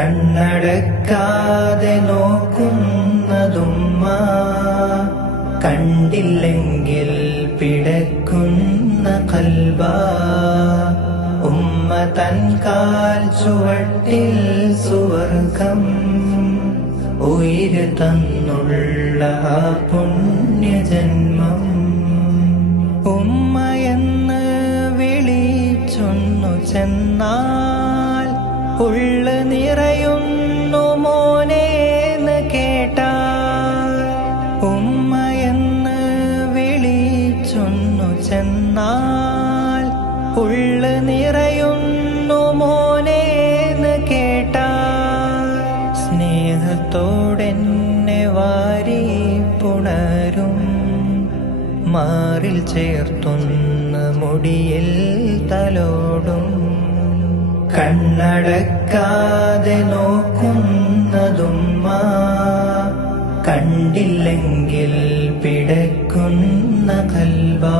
കണ്ണടക്കാതെ നോക്കുന്നതുമ്മ, കണ്ടില്ലെങ്കിൽ പിടക്കുന്ന കൽബാ. ഉമ്മ തൻ കാൽ ചുവട്ടിൽ സുവർഗം ഉയിര് തന്നുള്ള ആ പുണ്യജന്മം. ഉമ്മയെന്ന് വിളിച്ചൊന്നു ചെന്നാൽ ഉള്ളു നിറയുന്നു മോനേന്ന് കേട്ടാൽ. ഉമ്മയെന്ന് വിളിച്ചൊന്നു ചെന്നാൽ ഉള്ളു നിറയുന്നു മോനേന്ന് കേട്ടാൽ. സ്നേഹത്തോടെന്നെ വാരി പുണരും, മാറിൽ ചേർത്തൊന്ന് മുടിയിൽ തലോടും. കണ്ണടക്കാതെ നോക്കുന്നതുമ്മ, കണ്ടില്ലെങ്കിൽ പിടക്കുന്ന കൽബാ.